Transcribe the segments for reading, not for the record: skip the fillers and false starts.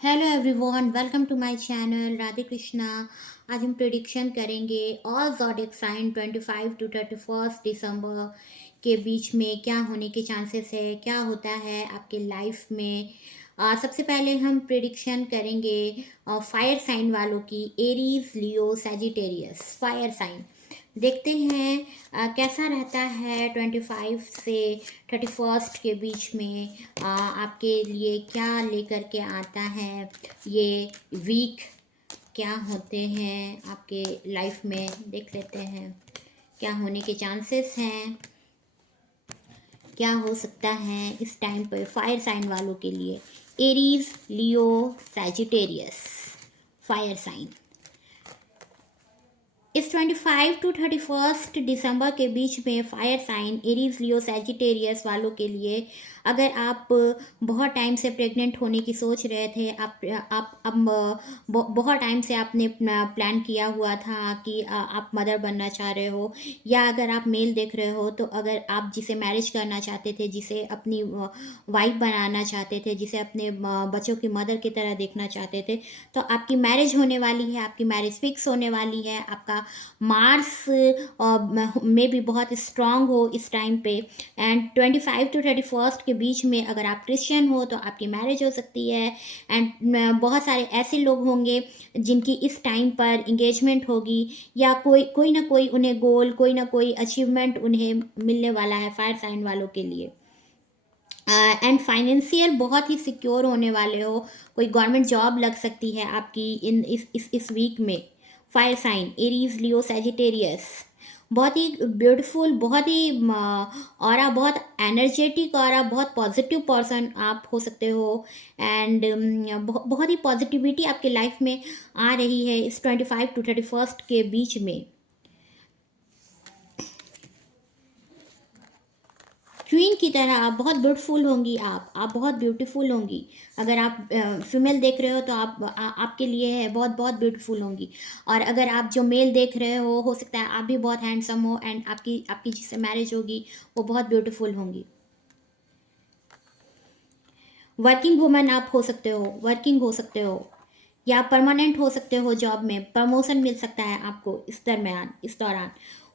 Hello everyone, welcome to my channel Radhe Krishna. आज हम prediction करेंगे ऑल ज़ोडिएक साइन 25 टू 31 दिसंबर के बीच में क्या होने के चांसेस है, क्या होता है आपके लाइफ में। सबसे पहले हम प्रिडिक्शन करेंगे फायर साइन वालों की, Aries, Leo, Sagittarius. Fire sign देखते हैं कैसा रहता है 25 से 31 के बीच में। आपके लिए क्या लेकर के आता है ये वीक, क्या होते हैं आपके लाइफ में, देख लेते हैं क्या होने के चांसेस हैं, क्या हो सकता है इस टाइम पर फायर साइन वालों के लिए। Aries, Leo, Sagittarius. Fire sign इस 25 टू 31 दिसंबर के बीच में fire sign Aries, Leo, Sagittarius वालों के लिए, अगर आप बहुत टाइम से प्रेग्नेंट होने की सोच रहे थे, आप अब बहुत टाइम से आपने प्लान किया हुआ था कि आप मदर बनना चाह रहे हो, या अगर आप मेल देख रहे हो तो अगर आप जिसे मैरिज करना चाहते थे, जिसे अपनी वाइफ बनाना चाहते थे, जिसे अपने बच्चों की मदर की तरह देखना चाहते थे, तो आपकी मैरिज होने वाली है, आपकी मैरिज फिक्स होने वाली है। आपका मार्स में भी बहुत स्ट्रांग हो इस टाइम पे। एंड 25 टू 31 के बीच में अगर आप क्रिश्चियन हो तो आपकी मैरिज हो सकती है। एंड बहुत सारे ऐसे लोग होंगे जिनकी इस टाइम पर इंगेजमेंट होगी, या कोई कोई ना कोई उन्हें गोल, कोई ना कोई अचीवमेंट उन्हें मिलने वाला है फायर साइन वालों के लिए। एंड फाइनेंशियल बहुत ही सिक्योर होने वाले हो, कोई गवर्नमेंट जॉब लग सकती है आपकी इन इस वीक में। Fire sign Aries, Leo, Sagittarius, बहुत ही ब्यूटीफुल, बहुत ही ऑरा, बहुत एनर्जेटिक ऑरा, बहुत पॉजिटिव पर्सन आप हो सकते हो। एंड बहुत ही पॉजिटिविटी आपके लाइफ में आ रही है इस 25 टू 31 के बीच में। क्वीन की तरह आप बहुत ब्यूटीफुल होंगी, आप बहुत ब्यूटीफुल होंगी। अगर आप फीमेल देख रहे हो तो आपके लिए है, बहुत बहुत ब्यूटीफुल होंगी। और अगर आप जो मेल देख रहे हो सकता है आप भी बहुत हैंडसम हो, एंड आपकी आपकी जिससे मैरिज होगी वो बहुत ब्यूटीफुल होंगी। वर्किंग वुमन आप हो सकते हो, वर्किंग हो सकते हो, या परमानेंट हो सकते हो, जॉब में प्रमोशन मिल सकता है आपको इस दौरान।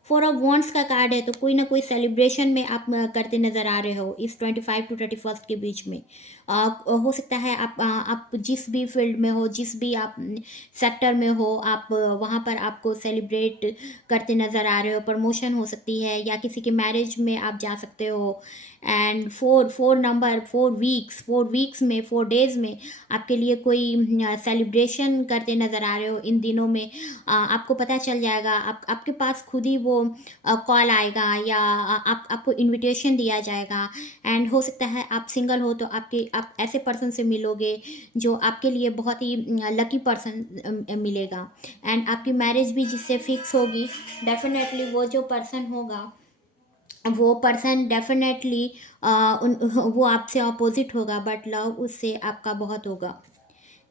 4 ऑफ वॉन्ट्स का कार्ड है, तो कोई ना कोई सेलिब्रेशन में आप करते नज़र आ रहे हो इस 25 टू 31 के बीच में। हो सकता है आप जिस भी फील्ड में हो, जिस भी आप सेक्टर में हो, आप वहाँ पर आपको सेलिब्रेट करते नज़र आ रहे हो। प्रमोशन हो सकती है, या किसी के मैरिज में आप जा सकते हो। एंड फोर नंबर, 4 वीक्स में, 4 डेज में आपके लिए कोई सेलिब्रेशन करते नज़र आ रहे हो इन दिनों में। आपको पता चल जाएगा, आपके पास खुद ही वो कॉल आएगा, या आपको इनविटेशन दिया जाएगा। एंड हो सकता है आप सिंगल हो तो आप ऐसे पर्सन से मिलोगे जो आपके लिए बहुत ही लकी पर्सन मिलेगा। एंड आपकी मैरिज भी जिससे फिक्स होगी, डेफिनेटली वो जो पर्सन होगा, वो पर्सन डेफिनेटली वो आपसे अपोजिट होगा, बट लव उससे आपका बहुत होगा।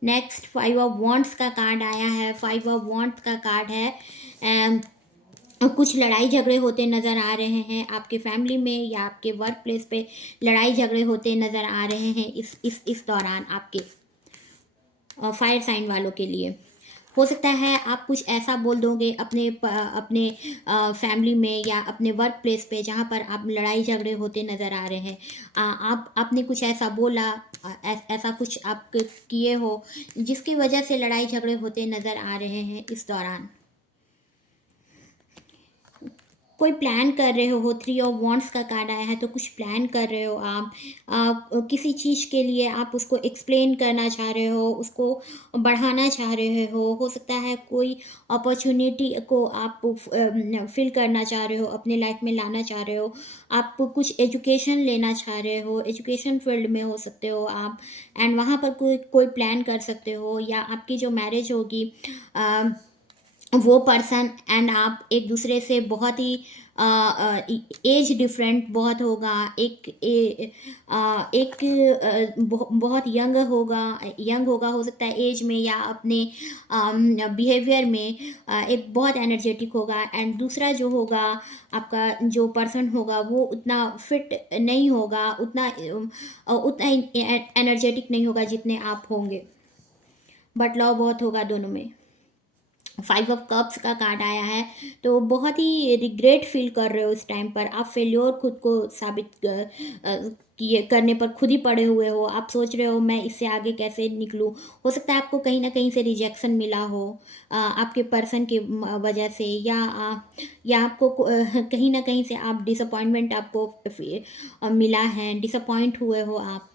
नेक्स्ट 5 ऑफ वॉन्ट्स का कार्ड आया है। 5 ऑफ वॉन्ट्स का कार्ड है, एंड कुछ लड़ाई झगड़े होते नज़र आ रहे हैं आपके फैमिली में, या आपके वर्क प्लेस पे लड़ाई झगड़े होते नज़र आ रहे हैं इस दौरान आपके फायर साइन वालों के लिए। हो सकता है आप कुछ ऐसा बोल दोगे अपने फैमिली में या अपने वर्क प्लेस पे जहाँ पर आप लड़ाई झगड़े होते नज़र आ रहे हैं। आपने कुछ ऐसा बोला, ऐसा कुछ आप किए हो जिसकी वजह से लड़ाई झगड़े होते नज़र आ रहे हैं इस दौरान। कोई प्लान कर रहे हो, 3 ऑफ वॉन्ट्स का कार्ड आया है, तो कुछ प्लान कर रहे हो आप किसी चीज़ के लिए, आप उसको एक्सप्लेन करना चाह रहे हो, उसको बढ़ाना चाह रहे हो सकता है कोई अपॉर्चुनिटी को आप फिल करना चाह रहे हो, अपने लाइफ में लाना चाह रहे हो। आप कुछ एजुकेशन लेना चाह रहे हो, एजुकेशन फील्ड में हो सकते हो आप। एंड वहाँ पर कोई कोई प्लान कर सकते हो, या आपकी जो मैरिज होगी, वो पर्सन एंड आप एक दूसरे से बहुत ही एज डिफरेंट बहुत होगा। बहुत यंग होगा हो सकता है एज में, या अपने बिहेवियर में एक बहुत एनर्जेटिक होगा। एंड दूसरा जो होगा, आपका जो पर्सन होगा वो उतना फिट नहीं होगा, उतना एनर्जेटिक नहीं होगा जितने आप होंगे। बट लव बहुत होगा दोनों में। 5 ऑफ कप्स का कार्ड आया है, तो बहुत ही रिग्रेट फील कर रहे हो इस टाइम पर आप। फेल्योर खुद को साबित किए करने पर खुद ही पड़े हुए हो। आप सोच रहे हो मैं इससे आगे कैसे निकलूं। हो सकता है आपको कहीं ना कहीं से रिजेक्शन मिला हो आपके पर्सन की वजह से, या आपको कहीं ना कहीं से आप डिसअपॉइंटमेंट आपको मिला है, डिसअपॉइंट हुए हो आप।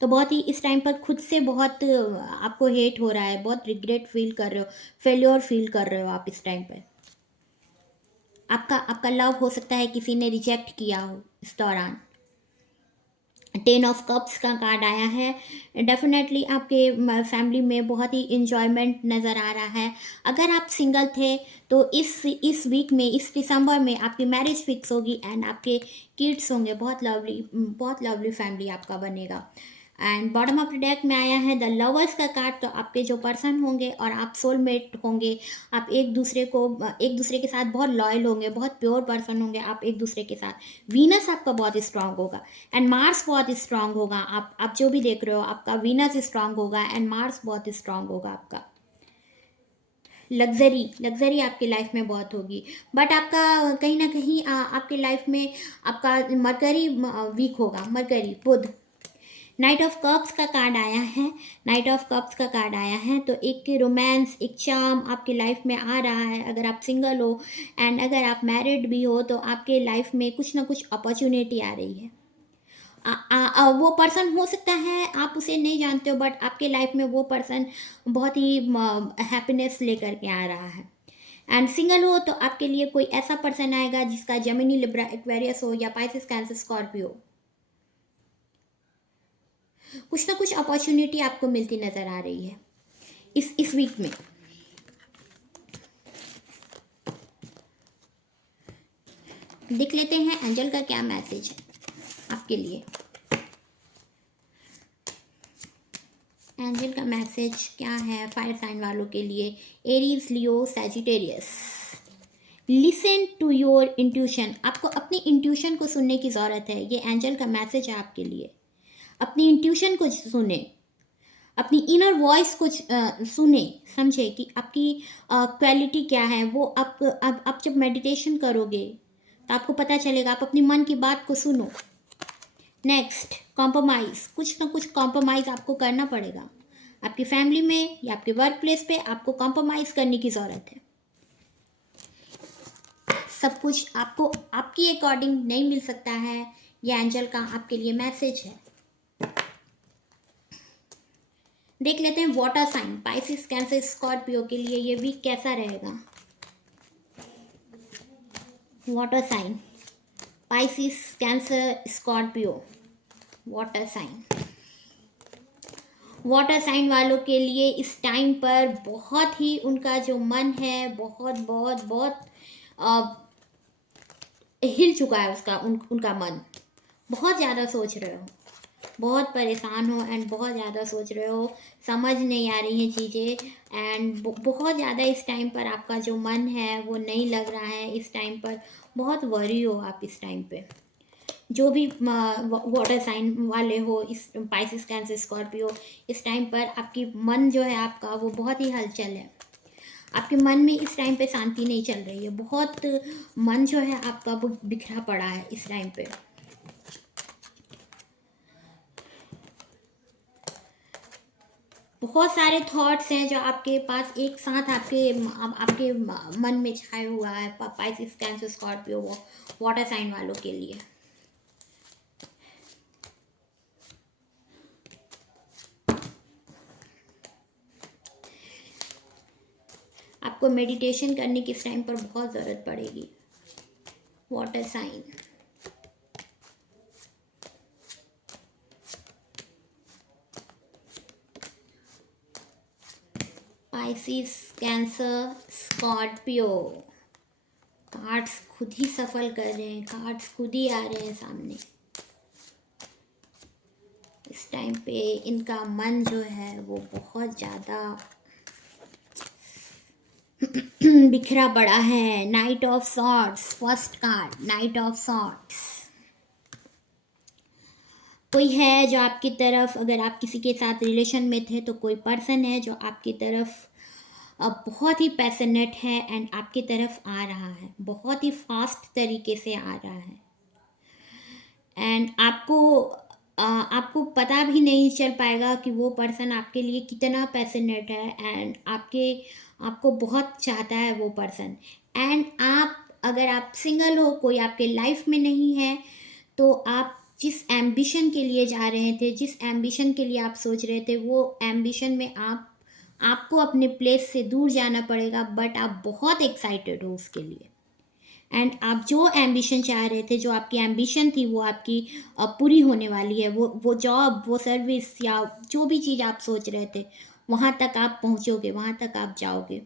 तो बहुत ही इस टाइम पर खुद से बहुत आपको हेट हो रहा है, बहुत रिग्रेट फील कर रहे हो, फेल्योर फील कर रहे हो आप इस टाइम पर। आपका आपका लव हो सकता है किसी ने रिजेक्ट किया हो इस दौरान। 10 ऑफ कप्स का कार्ड आया है। डेफिनेटली आपके फैमिली में बहुत ही इंजॉयमेंट नज़र आ रहा है। अगर आप सिंगल थे तो इस वीक में, इस दिसंबर में आपकी मैरिज फिक्स होगी एंड आपके किड्स होंगे। बहुत लवली फैमिली आपका बनेगा। And bottom of the deck में आया है द लवर्स का कार्ड। तो आपके जो पर्सन होंगे और आप सोलमेट होंगे। आप एक दूसरे के साथ बहुत लॉयल होंगे, बहुत प्योर पर्सन होंगे आप एक दूसरे के साथ। वीनस आपका बहुत स्ट्रांग होगा एंड मार्स बहुत स्ट्रांग होगा। आप जो भी देख रहे हो, आपका वीनस स्ट्रांग होगा एंड मार्स बहुत स्ट्रांग होगा आपका। लग्जरी आपकी लाइफ में बहुत होगी। बट आपका कहीं ना कहीं आपकी लाइफ में आपका मरकरी वीक होगा, मरकरी बुध। नाइट ऑफ कप्स का कार्ड आया है। नाइट ऑफ कप्स का कार्ड आया है, तो एक रोमांस, एक चार्म आपकी लाइफ में आ रहा है। अगर आप सिंगल हो एंड अगर आप मैरिड भी हो तो आपके लाइफ में कुछ ना कुछ अपॉर्चुनिटी आ रही है। वो पर्सन हो सकता है आप उसे नहीं जानते हो, बट आपके लाइफ में वो पर्सन बहुत ही हैप्पीनेस लेकर के आ रहा है। एंड सिंगल हो तो आपके लिए कोई ऐसा पर्सन आएगा जिसका जेमिनी, लिब्रा, एक्वेरियस हो या पाइसेस, कैंसर, स्कॉर्पियो। कुछ ना कुछ अपॉर्चुनिटी आपको मिलती नजर आ रही है इस वीक में। देख लेते हैं एंजल का क्या मैसेज है आपके लिए। एंजल का मैसेज क्या है फायर साइन वालों के लिए? Aries, Leo, Sagittarius. Listen to your intuition. आपको अपनी इंट्यूशन को सुनने की ज़रूरत है। ये एंजल का मैसेज है आपके लिए। अपनी इंट्यूशन को सुने, अपनी इनर वॉइस को सुने, समझे कि आपकी क्वालिटी क्या है। वो आप जब मेडिटेशन करोगे तो आपको पता चलेगा। आप अपनी मन की बात को सुनो। Next, compromise. कुछ ना कुछ कॉम्प्रोमाइज़ आपको करना पड़ेगा। आपकी फैमिली में या आपके वर्क प्लेस पे आपको कॉम्प्रोमाइज़ करने की ज़रूरत है। सब कुछ आपको आपकी अकॉर्डिंग नहीं मिल सकता है। ये एंजल का आपके लिए मैसेज है। देख लेते हैं water sign, Pisces, Cancer, Scorpio के लिए ये वीक कैसा रहेगा। Water sign, Pisces, Cancer, Scorpio. Water sign, water sign वालों के लिए इस टाइम पर बहुत ही उनका जो मन है बहुत बहुत बहुत हिल चुका है उसका उनका मन। बहुत ज़्यादा सोच रहे हो, बहुत परेशान हो एंड बहुत ज़्यादा सोच रहे हो, समझ नहीं आ रही हैं चीज़ें एंड बहुत ज़्यादा इस टाइम पर आपका जो मन है वो नहीं लग रहा है। इस टाइम पर बहुत वरी हो आप इस टाइम पे। जो भी वाटर साइन वाले हो, इस पाइसिस, कैंसर, स्कॉर्पियो, इस टाइम पर आपकी मन जो है आपका वो बहुत ही हलचल है। आपके मन में इस टाइम पे शांति नहीं चल रही है। बहुत मन जो है आपका वो बिखरा पड़ा है इस टाइम पे। बहुत सारे थॉट्स हैं जो आपके पास एक साथ आपके मन में छाए हुआ है। Pisces, Cancer, Scorpio, water sign वालों के लिए। आपको मेडिटेशन करने की इस टाइम पर बहुत ज़रूरत पड़ेगी। Water sign, Pisces, Cancer, Scorpio. Cards खुद ही सफल कर रहे हैं, कार्ड्स खुद ही आ रहे हैं सामने। इस टाइम पे इनका मन जो है वो बहुत ज़्यादा बिखरा पड़ा है। Knight of swords, first card, night of swords. कोई है जो आपकी तरफ, अगर आप किसी के साथ रिलेशन में थे तो कोई पर्सन है जो आपकी तरफ बहुत ही पैशनेट है एंड आपकी तरफ आ रहा है, बहुत ही फास्ट तरीके से आ रहा है। एंड आपको पता भी नहीं चल पाएगा कि वो पर्सन आपके लिए कितना पैशनेट है एंड आपको बहुत चाहता है वो पर्सन। एंड अगर आप सिंगल हो, कोई आपके लाइफ में नहीं है, तो आप जिस एम्बिशन के लिए जा रहे थे, जिस एम्बिशन के लिए आप सोच रहे थे, वो एम्बिशन में आपको अपने प्लेस से दूर जाना पड़ेगा, बट आप बहुत एक्साइटेड हो उसके लिए। एंड आप जो एम्बिशन चाह रहे थे, जो आपकी एम्बिशन थी, वो आपकी पूरी होने वाली है। वो जॉब, वो सर्विस या जो भी चीज़ आप सोच रहे थे, वहाँ तक आप पहुँचोगे, वहाँ तक आप जाओगे।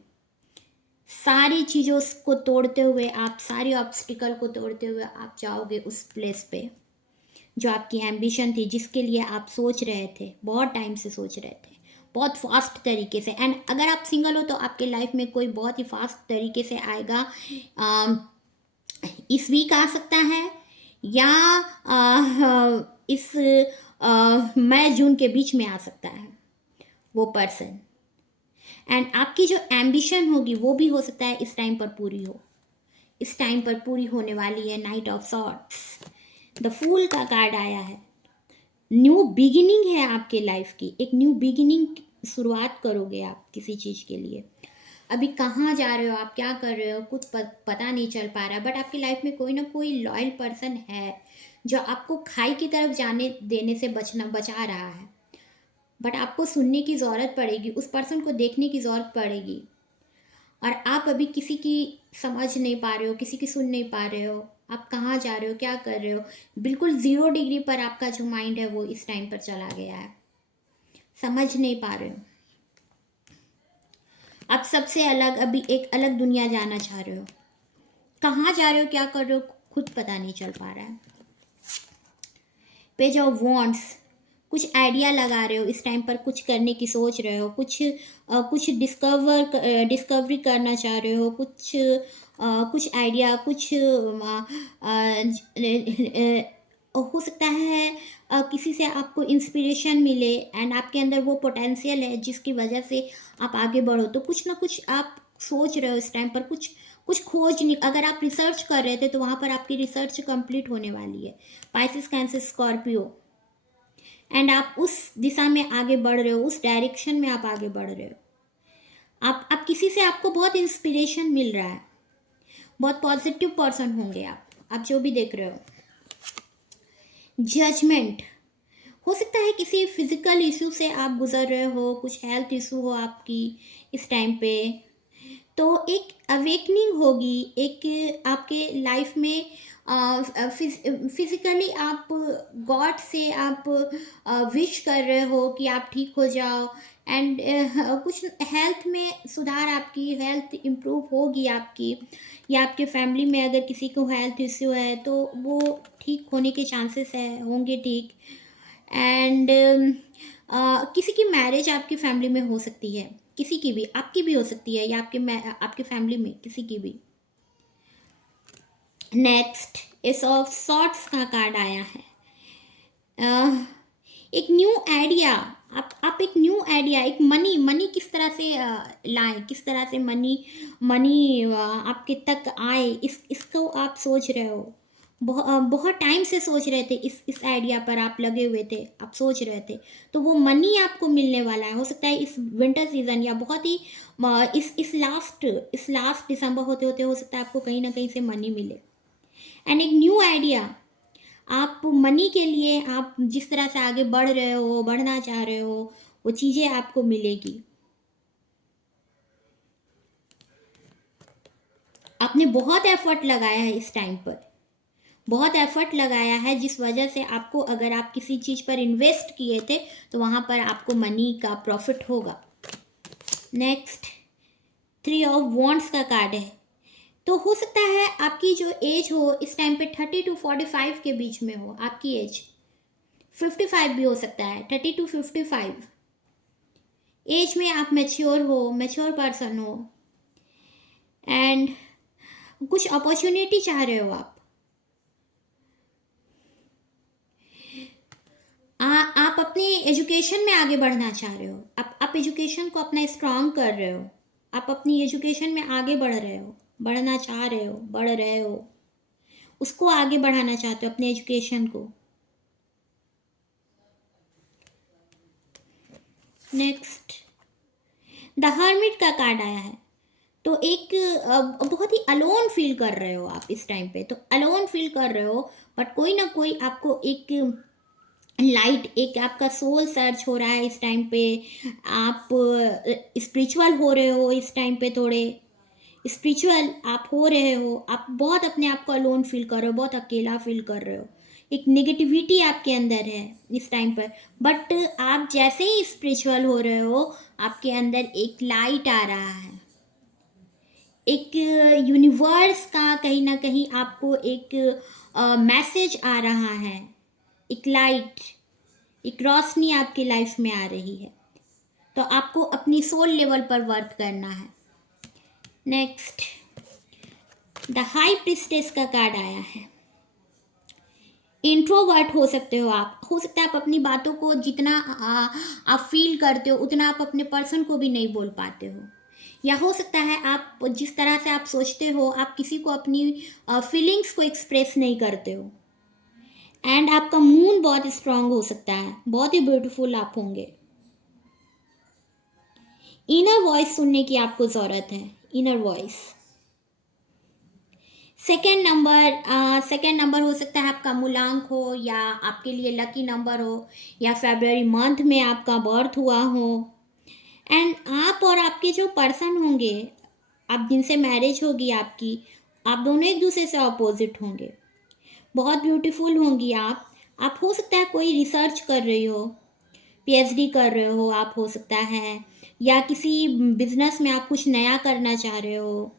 सारी चीज़ों को तोड़ते हुए, आप सारी ऑब्स्टिकल को तोड़ते हुए आप जाओगे उस प्लेस पे जो आपकी एम्बिशन थी, जिसके लिए आप सोच रहे थे, बहुत टाइम से सोच रहे थे, बहुत फास्ट तरीके से। एंड अगर आप सिंगल हो तो आपके लाइफ में कोई बहुत ही फास्ट तरीके से आएगा। इस वीक आ सकता है या इस मई जून के बीच में आ सकता है वो पर्सन। एंड आपकी जो एम्बिशन होगी वो भी हो सकता है इस टाइम पर पूरी हो, इस टाइम पर पूरी होने वाली है। Knight of swords, the fool का कार्ड आया है। न्यू बिगिनिंग है आपके लाइफ की, एक न्यू बिगिनिंग शुरुआत करोगे आप किसी चीज़ के लिए। अभी कहाँ जा रहे हो आप, क्या कर रहे हो, कुछ पता नहीं चल पा रहा, बट आपकी लाइफ में कोई ना कोई लॉयल पर्सन है जो आपको खाई की तरफ जाने देने से बचा रहा है। बट आपको सुनने की ज़रूरत पड़ेगी, उस पर्सन को देखने की ज़रूरत पड़ेगी। और आप अभी किसी की समझ नहीं पा रहे हो, किसी की सुन नहीं पा रहे हो। आप कहाँ जा रहे हो, क्या कर रहे हो, बिल्कुल 0 डिग्री पर आपका जो माइंड है वो इस टाइम पर चला गया है, समझ नहीं पा रहे हो। आप सबसे अलग, अभी एक अलग दुनिया जाना चाह रहे हो। कहाँ जा रहे हो, क्या कर रहे हो, खुद पता नहीं चल पा रहा है। पेज ऑफ वॉन्ड्स, कुछ आइडिया लगा रहे हो इस टाइम पर, कुछ करने की सोच रहे हो, कुछ डिस्कवरी करना चाह रहे हो, कुछ आइडिया, हो सकता है किसी से आपको इंस्पिरेशन मिले एंड आपके अंदर वो पोटेंशियल है जिसकी वजह से आप आगे बढ़ो। तो कुछ ना कुछ आप सोच रहे हो इस टाइम पर, कुछ खोज नहीं। अगर आप रिसर्च कर रहे थे तो वहाँ पर आपकी रिसर्च कंप्लीट होने वाली है। पाइसेस, कैंसर, स्कॉर्पियो, एंड आप उस दिशा में आगे बढ़ रहे हो, उस डायरेक्शन में आप आगे बढ़ रहे हो। आप किसी से, आपको बहुत इंस्पिरेशन मिल रहा है, बहुत पॉजिटिव पर्सन होंगे आप जो भी देख रहे हो। जजमेंट, हो सकता है किसी फिजिकल इशू से आप गुजर रहे हो, कुछ हेल्थ इशू हो आपकी इस टाइम पे, तो एक अवेकनिंग होगी, एक आपके लाइफ में फिजिकली आप गॉड से आप विश कर रहे हो कि आप ठीक हो जाओ। एंड कुछ हेल्थ में सुधार, आपकी हेल्थ इम्प्रूव होगी आपकी, या आपके फैमिली में अगर किसी को हेल्थ इश्यू है तो वो ठीक होने के चांसेस है, होंगे ठीक। एंड किसी की मैरिज आपकी फैमिली में हो सकती है, किसी की भी, आपकी भी हो सकती है, या आपके फैमिली में किसी की भी। नेक्स्ट, एस ऑफ सॉर्ट्स का कार्ड आया है। एक न्यू आइडिया, आप एक न्यू आइडिया, एक मनी किस तरह से लाएं, किस तरह से मनी आपके तक आए, इसको आप सोच रहे हो। बहुत टाइम से सोच रहे थे, इस आइडिया पर आप लगे हुए थे, आप सोच रहे थे, तो वो मनी आपको मिलने वाला है। हो सकता है इस विंटर सीजन, या बहुत ही इस लास्ट दिसंबर होते होते हो सकता है आपको कहीं ना कहीं से मनी मिले। एंड एक न्यू आइडिया, आप मनी के लिए आप जिस तरह से आगे बढ़ रहे हो, बढ़ना चाह रहे हो, वो चीज़ें आपको मिलेगी। आपने बहुत एफर्ट लगाया है इस टाइम पर, बहुत एफर्ट लगाया है, जिस वजह से आपको, अगर आप किसी चीज़ पर इन्वेस्ट किए थे तो वहाँ पर आपको मनी का प्रॉफिट होगा। नेक्स्ट, 3 ऑफ वॉन्ड्स का कार्ड है। तो हो सकता है आपकी जो एज हो इस टाइम पे 30 to 45 के बीच में हो, आपकी एज 55 भी हो सकता है, 30 to 55 एज में आप मैच्योर पर्सन हो। एंड कुछ अपॉर्चुनिटी चाह रहे हो आप। अपनी एजुकेशन में आगे बढ़ना चाह रहे हो, आप एजुकेशन को अपना स्ट्रांग कर रहे हो, आप अपनी एजुकेशन में आगे बढ़ रहे हो, बढ़ना चाह रहे हो, बढ़ रहे हो, उसको आगे बढ़ाना चाहते हो अपने एजुकेशन को। नेक्स्ट द हर्मिट का कार्ड आया है, तो एक बहुत ही अलोन फील कर रहे हो आप इस टाइम पे, तो अलोन फील कर रहे हो, बट कोई ना कोई आपको एक लाइट, एक आपका सोल सर्च हो रहा है इस टाइम पे, आप स्पिरिचुअल हो रहे हो इस टाइम पे, थोड़े स्पिरिचुअल आप हो रहे हो, आप बहुत अपने आप को अलोन फील कर रहे हो, बहुत अकेला फील कर रहे हो, एक नेगेटिविटी आपके अंदर है इस टाइम पर, बट आप जैसे ही स्पिरिचुअल हो रहे हो आपके अंदर एक लाइट आ रहा है, एक यूनिवर्स का कहीं ना कहीं आपको एक मैसेज आ रहा है, एक लाइट, एक रोशनी आपकी लाइफ में आ रही है, तो आपको अपनी सोल लेवल पर वर्क करना है। नेक्स्ट द हाई प्रिस्टेस का कार्ड आया है। इंट्रोवर्ट हो सकते हो आप, हो सकता है आप अपनी बातों को जितना आप फील करते हो उतना आप अपने पर्सन को भी नहीं बोल पाते हो, या हो सकता है आप जिस तरह से आप सोचते हो आप किसी को अपनी फीलिंग्स को एक्सप्रेस नहीं करते हो, एंड आपका मूड बहुत स्ट्रांग हो सकता है, बहुत ही ब्यूटीफुल आप होंगे। इनर वॉइस सुनने की आपको ज़रूरत है, इनर वॉइस। सेकेंड नंबर हो सकता है आपका मूलांक हो, या आपके लिए लकी नंबर हो, या फरवरी मंथ में आपका बर्थ हुआ हो, एंड आप और आपके जो पर्सन होंगे, आप जिनसे मैरिज होगी आपकी, आप दोनों एक दूसरे से अपोजिट होंगे, बहुत ब्यूटीफुल होंगी आप हो सकता है कोई रिसर्च कर रही हो, पीएचडी कर रहे हो आप, हो सकता है, या किसी बिजनेस में आप कुछ नया करना चाह रहे हो,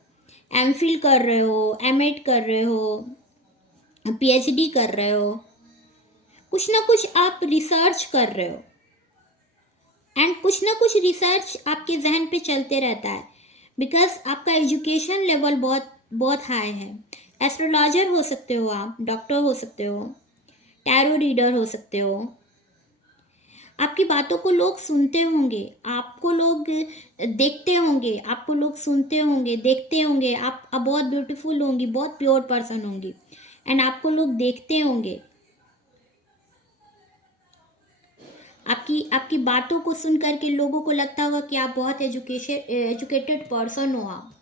एमफिल कर रहे हो, एमएड कर रहे हो, पीएचडी कर रहे हो, कुछ ना कुछ आप रिसर्च कर रहे हो, एंड कुछ ना कुछ रिसर्च आपके जहन पे चलते रहता है, बिकॉज आपका एजुकेशन लेवल बहुत बहुत हाई है। एस्ट्रोलॉजर हो सकते हो आप, डॉक्टर हो सकते हो, टैरो रीडर हो सकते हो, आपकी बातों को लोग सुनते होंगे, आपको लोग देखते होंगे, आपको लोग सुनते होंगे, देखते होंगे, आप बहुत ब्यूटीफुल होंगी, बहुत प्योर पर्सन होंगी, एंड आपको लोग देखते होंगे, आपकी आपकी बातों को सुन करके लोगों को लगता होगा कि आप बहुत एजुकेटेड पर्सन हो, आप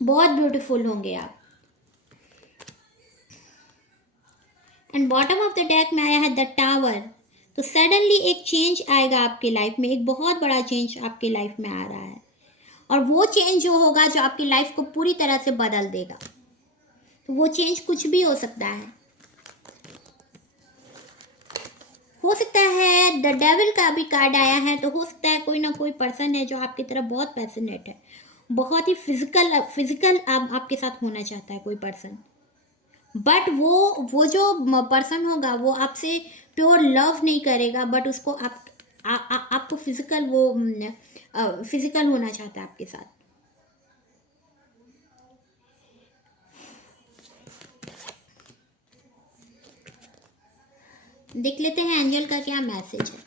बहुत ब्यूटीफुल होंगे आप। And bottom of the deck में आया है द टावर, तो सडनली एक चेंज आएगा आपके लाइफ में, एक बहुत बड़ा चेंज आपके लाइफ में आ रहा है, और वो चेंज जो होगा जो आपकी लाइफ को पूरी तरह से बदल देगा, तो वो चेंज कुछ भी हो सकता है। हो सकता है द डेविल का भी कार्ड आया है, तो हो सकता है कोई ना कोई पर्सन है जो आपकी तरफ बहुत पैशनेट है, बहुत ही फिजिकल आपके साथ होना चाहता है कोई पर्सन, बट वो जो पर्सन होगा वो आपसे प्योर लव नहीं करेगा, बट उसको आपको फिजिकल फिजिकल होना चाहता है आपके साथ। देख लेते हैं एंजल का क्या मैसेज है।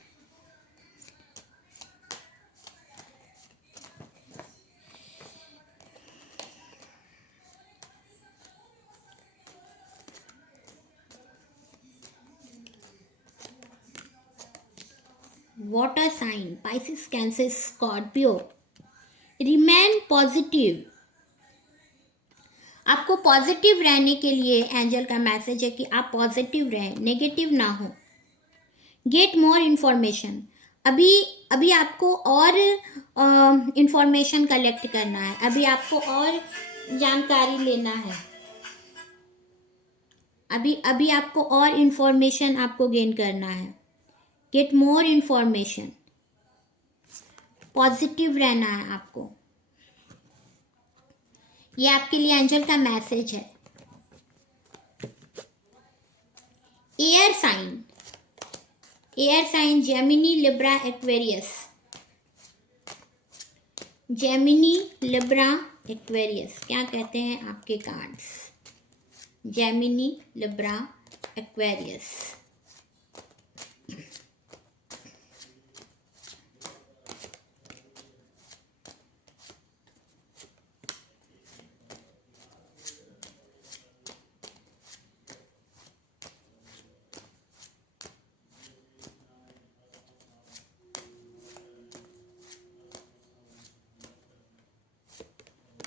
Water sign Pisces Cancer Scorpio, remain positive, आपको पॉजिटिव रहने के लिए एंजल का मैसेज है कि आप पॉजिटिव रहें, नेगेटिव ना हो। गेट मोर इन्फॉर्मेशन, अभी आपको और इंफॉर्मेशन कलेक्ट करना है, अभी आपको और जानकारी लेना है, अभी आपको और इंफॉर्मेशन आपको गेन करना है। गेट मोर इन्फॉर्मेशन, पॉजिटिव रहना है आपको, ये आपके लिए एंजल का मैसेज है। Air sign Gemini Libra Aquarius, Gemini Libra Aquarius, क्या कहते हैं आपके cards, Gemini Libra Aquarius.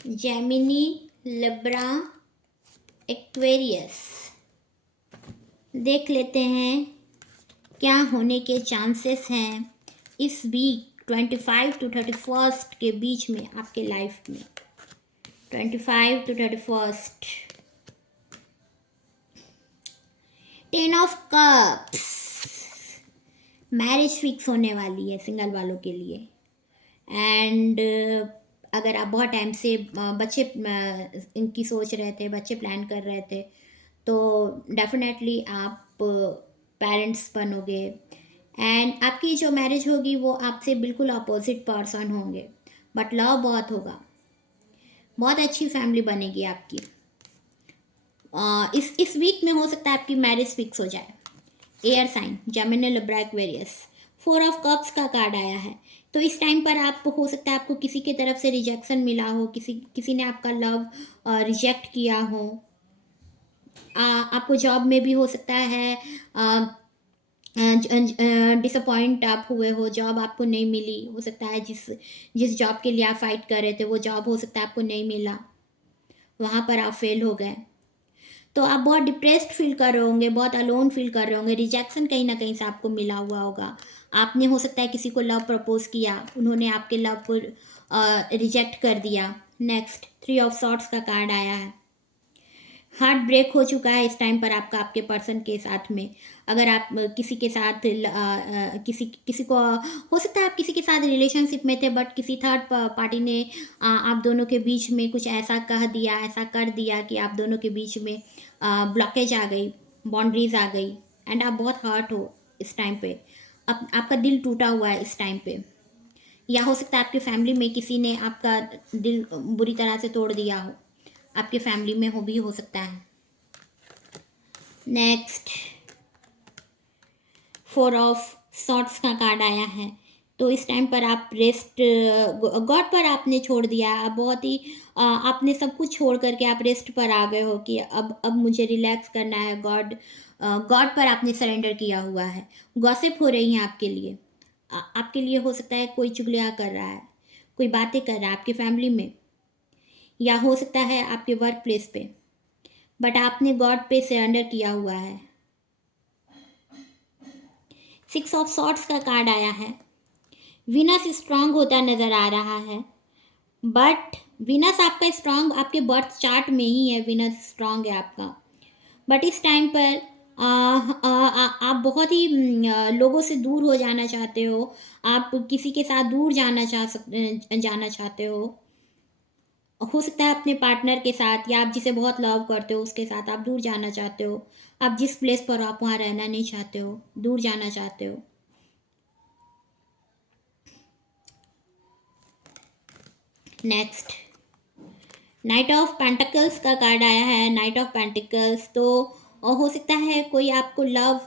Gemini, Libra, Aquarius. देख लेते हैं क्या होने के चांसेस हैं इस वीक 25 to 31 के बीच में आपके लाइफ में। 25 to 31। 10 of cups, marriage fix होने वाली है सिंगल वालों के लिए। एंड अगर आप बहुत टाइम से बच्चे इनकी सोच रहे थे, बच्चे प्लान कर रहे थे, तो डेफिनेटली आप पेरेंट्स बनोगे। एंड आपकी जो मैरिज होगी वो आपसे बिल्कुल अपोजिट पर्सन होंगे, बट लव बहुत होगा, बहुत अच्छी फैमिली बनेगी आपकी। इस वीक में हो सकता है आपकी मैरिज फिक्स हो जाए। Air sign, Gemini, Libra, Aquarius. 4 of cups का कार्ड आया है, तो इस टाइम पर आप हो सकता है आपको किसी की तरफ से रिजेक्शन मिला हो, किसी ने आपका लव रिजेक्ट किया हो। आपको जॉब में भी हो सकता है डिसअपॉइंट आप हुए हो, जॉब आपको नहीं मिली। हो सकता है जिस जॉब के लिए आप फाइट कर रहे थे वो जॉब हो सकता है आपको नहीं मिला, वहाँ पर आप फेल हो गए। तो आप बहुत डिप्रेस्ड फील कर रहे होंगे, बहुत अलोन फील कर रहे होंगे। रिजेक्शन कहीं ना कहीं से आपको मिला हुआ होगा। आपने हो सकता है किसी को लव प्रपोज किया, उन्होंने आपके लव को रिजेक्ट कर दिया। नेक्स्ट 3 ऑफ सॉर्ट्स का कार्ड आया है। हार्ट ब्रेक हो चुका है इस टाइम पर आपका आपके पर्सन के साथ में। अगर आप किसी के साथ किसी को हो सकता है आप किसी के साथ रिलेशनशिप में थे, बट किसी थर्ड पार्टी ने आप दोनों के बीच में कुछ ऐसा कह दिया, ऐसा कर दिया कि आप दोनों के बीच में ब्लॉकेज आ गई, बाउंड्रीज आ गई, एंड आप बहुत हर्ट हो इस टाइम पे। आपका दिल टूटा हुआ है इस टाइम पे। या हो सकता है आपकी फैमिली में किसी ने आपका दिल बुरी तरह से तोड़ दिया हो, आपके फैमिली में भी हो सकता है। नेक्स्ट 4 ऑफ सॉर्ट्स का कार्ड आया है, तो इस टाइम पर आप रेस्ट गॉड पर आपने छोड़ दिया। आप बहुत ही आपने सब कुछ छोड़ करके आप रेस्ट पर आ गए हो कि अब मुझे रिलैक्स करना है। गॉड पर आपने सरेंडर किया हुआ है। गॉसिप हो रही हैं आपके लिए। आपके लिए हो सकता है कोई चुगलियाँ कर रहा है, कोई बातें कर रहा है आपकी फैमिली में, या हो सकता है आपके वर्क प्लेस पे, बट आपने गॉड पे सरेंडर किया हुआ है। 6 ऑफ सॉर्ट्स का कार्ड आया है। वीनस स्ट्रांग होता नज़र आ रहा है, बट वीनस आपका स्ट्रांग आपके बर्थ चार्ट में ही है, वीनस स्ट्रांग है आपका। बट इस टाइम पर आप बहुत ही लोगों से दूर हो जाना चाहते हो। आप किसी के साथ दूर जाना चाहते हो सकता है अपने पार्टनर के साथ, या आप जिसे बहुत लव करते हो उसके साथ आप दूर जाना चाहते हो। आप जिस प्लेस पर आप वहाँ रहना नहीं चाहते हो, दूर जाना चाहते हो। नेक्स्ट नाइट ऑफ पेंटिकल्स का कार्ड आया है। नाइट ऑफ पेंटिकल्स, तो हो सकता है कोई आपको लव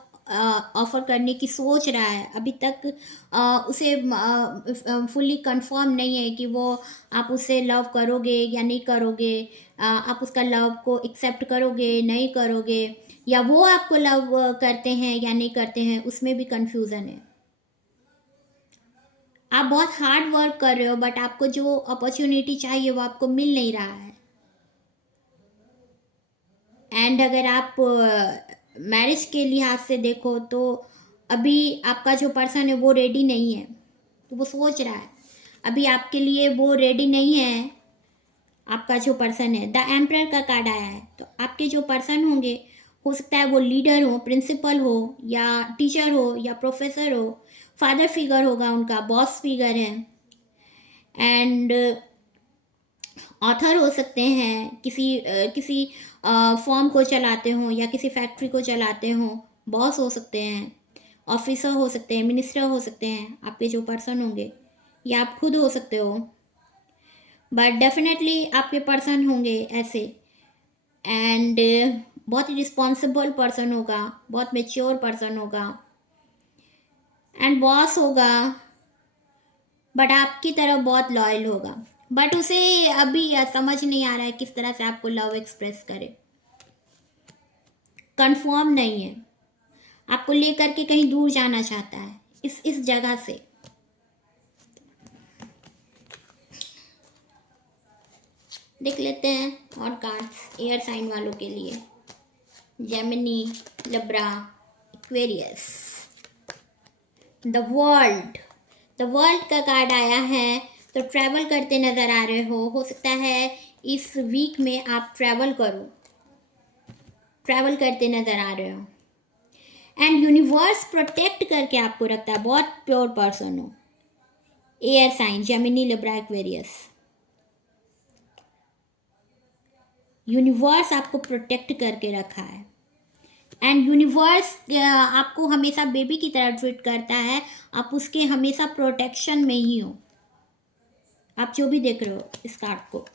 ऑफर करने की सोच रहा है, अभी तक उसे फुल्ली कंफर्म नहीं है कि वो आप उससे लव करोगे या नहीं करोगे। आप उसका लव को एक्सेप्ट करोगे नहीं करोगे, या वो आपको लव करते हैं या नहीं करते हैं, उसमें भी कंफ्यूजन है। आप बहुत हार्ड वर्क कर रहे हो, बट आपको जो अपॉर्चुनिटी चाहिए वो आपको मिल नहीं रहा है। एंड अगर आप मैरिज के लिहाज से देखो तो अभी आपका जो पर्सन है वो रेडी नहीं है, तो वो सोच रहा है, अभी आपके लिए वो रेडी नहीं है। आपका जो पर्सन है, द एम्परर का कार्ड आया है, तो आपके जो पर्सन होंगे हो सकता है वो लीडर हो, प्रिंसिपल हो, या टीचर हो, या प्रोफेसर हो, फादर फिगर होगा उनका, बॉस फिगर है, एंड ऑथर हो सकते हैं, किसी फॉर्म को चलाते हों या किसी फैक्ट्री को चलाते हों, बॉस हो सकते हैं, ऑफिसर हो सकते हैं, मिनिस्टर हो सकते हैं आपके जो पर्सन होंगे, या आप खुद हो सकते हो, बट डेफिनेटली आपके पर्सन होंगे ऐसे। एंड बहुत ही रिस्पॉन्सिबल पर्सन होगा, बहुत मेच्योर पर्सन होगा, एंड बॉस होगा, बट आपकी तरफ बहुत लॉयल होगा, बट उसे अभी समझ नहीं आ रहा है किस तरह से आपको लव एक्सप्रेस करे। कंफर्म नहीं है, आपको लेकर के कहीं दूर जाना चाहता है इस जगह से। देख लेते हैं और कार्ड्स एयर साइन वालों के लिए। Gemini, Libra, Aquarius. The world, the world का कार्ड आया है, तो ट्रैवल करते नज़र आ रहे हो सकता है इस वीक में आप ट्रैवल करते नज़र आ रहे हो। एंड यूनिवर्स प्रोटेक्ट करके आपको रखता है, बहुत प्योर पर्सन हो। Air sign, Gemini, Libra, Aquarius. Universe आपको प्रोटेक्ट करके रखा है एंड यूनिवर्स आपको हमेशा बेबी की तरह ट्रीट करता है, आप उसके हमेशा प्रोटेक्शन में ही हो, आप जो भी देख रहे हो इस कार्ड को।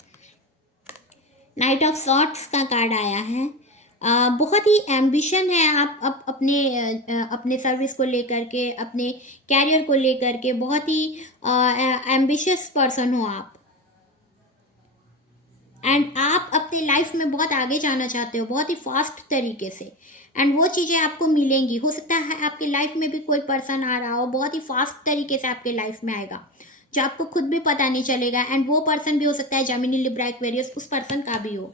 नाइट ऑफ सॉर्ट्स का कार्ड आया है। बहुत ही एम्बिशन है आप अपने सर्विस को लेकर के, अपने कैरियर को लेकर के बहुत ही एम्बिशियस पर्सन हो आप। एंड आप अपने लाइफ में बहुत आगे जाना चाहते हो, बहुत ही फास्ट तरीके से, एंड वो चीज़ें आपको मिलेंगी। हो सकता है आपके लाइफ में भी कोई पर्सन आ रहा हो, बहुत ही फास्ट तरीके से आपके लाइफ में आएगा, जो आपको खुद भी पता नहीं चलेगा। एंड वो पर्सन भी हो सकता है जेमिनी, लिब्रा, एक्वेरियस, उस पर्सन का भी हो।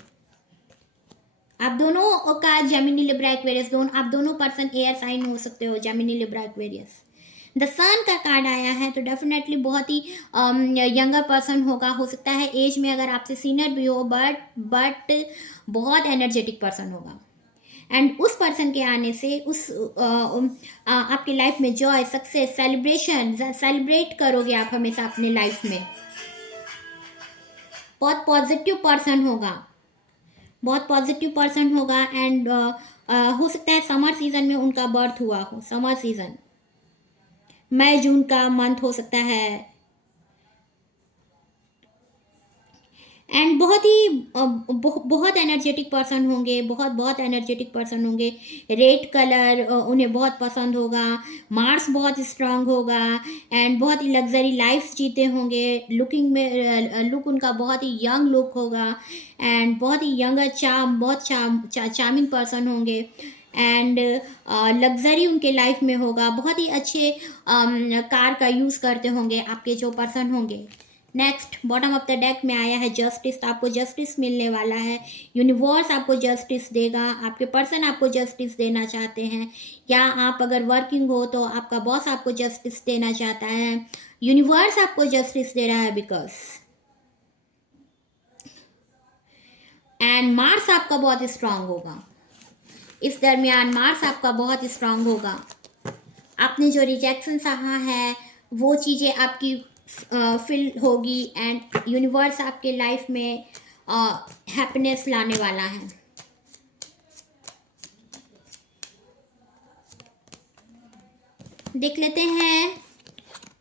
आप दोनों का जेमिनी, लिब्रा, एक्वेरियस, आप दोनों पर्सन एयर साइन हो सकते हो, जेमिनी, लिब्रा, एक्वेरियस। द सन का कार्ड आया है, तो डेफिनेटली बहुत ही यंगर पर्सन होगा। हो सकता है एज में अगर आपसे सीनियर भी हो, बट बहुत एनर्जेटिक पर्सन होगा। एंड उस पर्सन के आने से आपकी लाइफ में जॉय, सक्सेस, सेलिब्रेट करोगे आप हमेशा अपने लाइफ में। बहुत पॉजिटिव पर्सन होगा एंड हो सकता है समर सीजन में उनका बर्थ हुआ हो। समर सीजन, मई जून का मंथ हो सकता है। एंड बहुत एनर्जेटिक पर्सन होंगे, बहुत एनर्जेटिक पर्सन होंगे। रेड कलर उन्हें बहुत पसंद होगा। मार्स बहुत स्ट्रांग होगा एंड बहुत ही लग्जरी लाइफ जीते होंगे। लुक उनका बहुत ही यंग लुक होगा एंड बहुत ही यंगर चार्मिंग पर्सन होंगे। एंड लग्जरी उनके लाइफ में होगा। बहुत ही अच्छे कार का यूज़ करते होंगे आपके जो पर्सन होंगे। Next, bottom of the deck में आया है जस्टिस। तो आपको जस्टिस मिलने वाला है। यूनिवर्स आपको जस्टिस देगा, आपके पर्सन आपको जस्टिस देना चाहते हैं, या आप अगर वर्किंग हो तो आपका बॉस आपको जस्टिस देना चाहता है। यूनिवर्स आपको जस्टिस दे रहा है बिकॉज। एंड मार्स आपका बहुत स्ट्रांग होगा इस दरमियान। मार्स आपका बहुत स्ट्रांग होगा। आपने जो रिजेक्शन सहा है वो चीज़ें आपकी फिल होगी एंड यूनिवर्स आपके लाइफ में हैप्पीनेस लाने वाला है। देख लेते हैं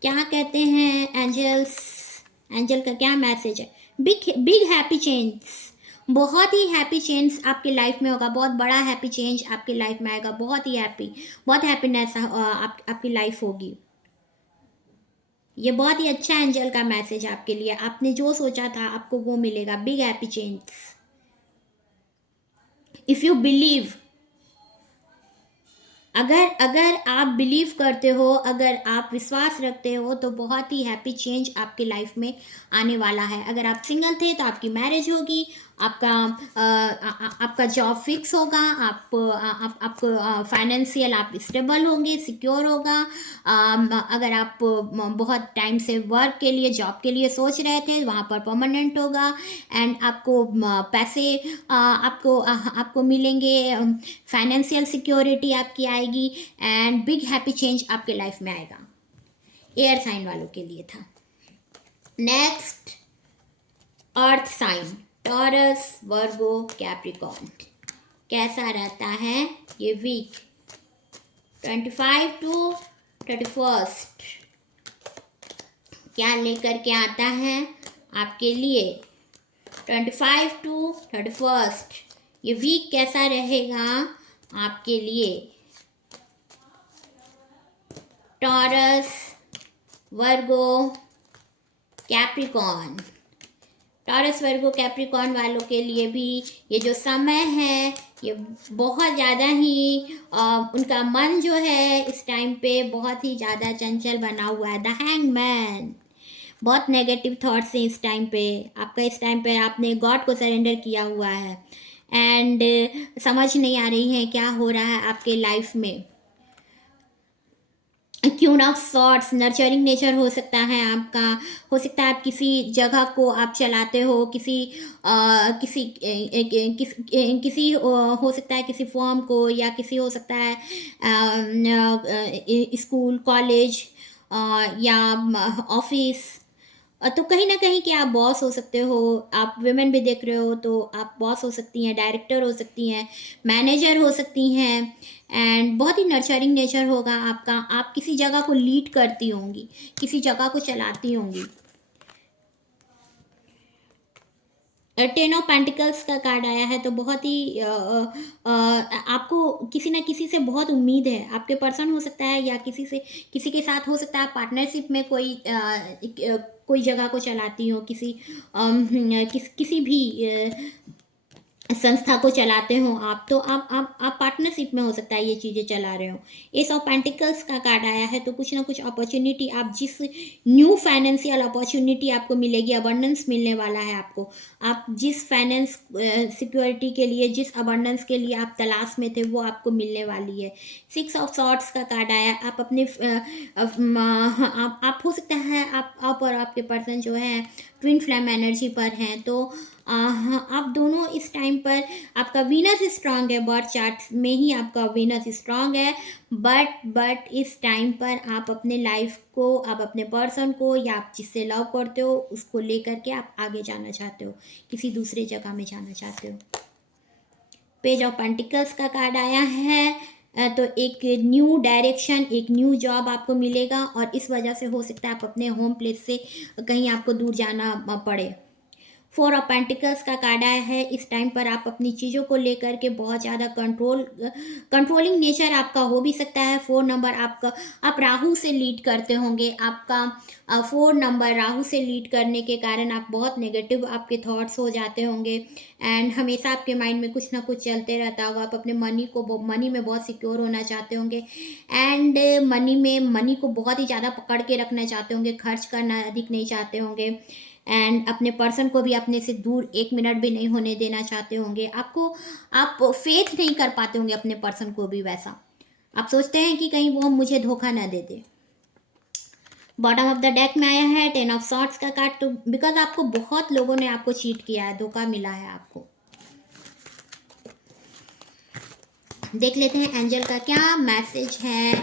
क्या कहते हैं एंजल्स। एंजल का क्या मैसेज है? बिग हैप्पी चेंज, बहुत ही हैप्पी चेंज आपकी लाइफ में होगा। बहुत बड़ा हैप्पी चेंज आपकी लाइफ में आएगा। बहुत ही बहुत हैप्पीनेस आपकी लाइफ होगी। ये बहुत ही अच्छा एंजल का मैसेज आपके लिए। आपने जो सोचा था आपको वो मिलेगा। Big happy change. If you believe, अगर आप बिलीव करते हो, अगर आप विश्वास रखते हो, तो बहुत ही हैप्पी चेंज आपके लाइफ में आने वाला है। अगर आप सिंगल थे तो आपकी मैरिज होगी, आपका जॉब फिक्स होगा, आपको फाइनेंशियल आप स्टेबल होंगे, सिक्योर होगा। अगर आप बहुत टाइम से वर्क के लिए, जॉब के लिए सोच रहे थे, वहाँ पर परमानेंट होगा एंड आपको पैसे आपको मिलेंगे, फाइनेंशियल सिक्योरिटी आपकी आएगी एंड बिग हैप्पी चेंज आपके लाइफ में आएगा। एयर साइन वालों के लिए था। नेक्स्ट, अर्थ साइन, टॉरस, वर्गो, कैप्रिकॉर्न। कैसा रहता है ये वीक 25 to 31? क्या लेकर के आता है आपके लिए 25 to 31? ये वीक कैसा रहेगा आपके लिए? टॉरस, वर्गो, कैप्रिकॉर्न। टॉरस, वर्गो, कैप्रिकॉर्न वालों के लिए भी ये जो समय है ये बहुत ज़्यादा ही उनका मन जो है इस टाइम पे बहुत ही ज़्यादा चंचल बना हुआ है। द हैंगमैन, बहुत नेगेटिव थॉट्स हैं इस टाइम पे आपका। इस टाइम पे आपने गॉड को सरेंडर किया हुआ है एंड समझ नहीं आ रही है क्या हो रहा है आपके लाइफ में। Queen of swords nurturing nature हो सकता है आपका। हो सकता है आप किसी जगह को आप चलाते हो, किसी हो सकता है किसी फॉर्म को, या किसी हो सकता है स्कूल कॉलेज या ऑफिस। तो कहीं ना कहीं कि आप बॉस हो सकते हो। आप वुमेन भी देख रहे हो तो आप बॉस हो सकती हैं, डायरेक्टर हो सकती हैं, मैनेजर हो सकती हैं। एंड बहुत ही नर्चरिंग नेचर होगा आपका। आप किसी जगह को लीड करती होंगी, किसी जगह को चलाती होंगी। टेन ऑफ पेंटिकल्स का कार्ड आया है तो बहुत ही आपको किसी ना किसी से बहुत उम्मीद है। आपके पर्सन हो सकता है या किसी के साथ हो सकता है पार्टनरशिप में कोई जगह को चलाती हो, किसी भी संस्था को चलाते हो आप। तो आप पार्टनरशिप में हो सकता है ये चीज़ें चला रहे हो। एस ऑफ पेंटिकल्स का कार्ड आया है तो कुछ ना कुछ अपॉर्चुनिटी, आप जिस न्यू फाइनेंशियल अपॉर्चुनिटी आपको मिलेगी, अबंडेंस मिलने वाला है आपको। आप जिस फाइनेंस सिक्योरिटी के लिए, जिस अबंडेंस के लिए आप तलाश में थे, वो आपको मिलने वाली है। सिक्स ऑफ सॉर्ट्स का कार्ड आया। आप अपने आप हो सकता है आप और आपके पर्सन जो है ट्विन फ्लेम एनर्जी पर हैं। तो आप दोनों इस टाइम पर, आपका वीनस स्ट्रांग है, बर्थ चार्ट में ही आपका वीनस स्ट्रांग है। बट इस टाइम पर आप अपने लाइफ को, आप अपने पर्सन को या आप जिससे लव करते हो उसको लेकर के आप आगे जाना चाहते हो, किसी दूसरे जगह में जाना चाहते हो। पेज ऑफ पेंटिकल्स का कार्ड आया है तो एक न्यू डायरेक्शन, एक न्यू जॉब आपको मिलेगा और इस वजह से हो सकता है आप अपने होम प्लेस से कहीं आपको दूर जाना पड़े। फोर ऑफ पेंटिकल्स का कार्ड आया है। इस टाइम पर आप अपनी चीज़ों को लेकर के बहुत ज़्यादा कंट्रोलिंग नेचर आपका हो भी सकता है। 4 नंबर आपका, आप राहु से लीड करते होंगे। आपका 4 नंबर राहु से लीड करने के कारण आप बहुत नेगेटिव आपके थॉट्स हो जाते होंगे एंड हमेशा आपके माइंड में कुछ ना कुछ चलते रहता होगा। आप अपने मनी में बहुत सिक्योर होना चाहते होंगे एंड मनी को बहुत ही ज़्यादा पकड़ के रखना चाहते होंगे, खर्च करना अधिक नहीं चाहते होंगे एंड अपने पर्सन को भी अपने से दूर 1 मिनट भी नहीं होने देना चाहते होंगे। आप फेथ नहीं कर पाते होंगे अपने पर्सन को भी। वैसा आप सोचते हैं कि कहीं वो मुझे धोखा ना दे दे। बॉटम ऑफ द डेक में आया है 10 ऑफ सॉर्ट्स का कार्ड। तो बिकॉज आपको बहुत लोगों ने आपको चीट किया है, धोखा मिला है आपको। देख लेते हैं एंजल का क्या मैसेज है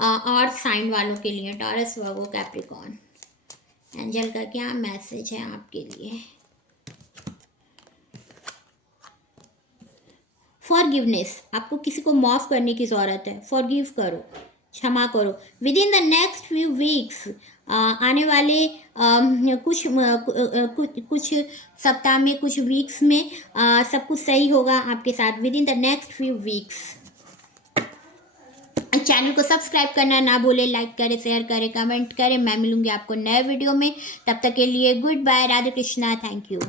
और साइन वालों के लिए, टॉरस, वर्गो, कैप्रिकॉर्न। एंजल का क्या मैसेज है आपके लिए। फॉरगिवनेस, आपको किसी को माफ करने की ज़रूरत है। फॉरगिव करो, क्षमा करो। With in the next few weeks, आने वाले कुछ सप्ताह में, कुछ वीक्स में सब कुछ सही होगा आपके साथ। With in the next few weeks. Channel को सब्सक्राइब करना ना भूले, लाइक करें, शेयर करें, कमेंट करें। मैं मिलूंगी आपको नए वीडियो में। तब तक के लिए goodbye, Radhe Krishna, thank you.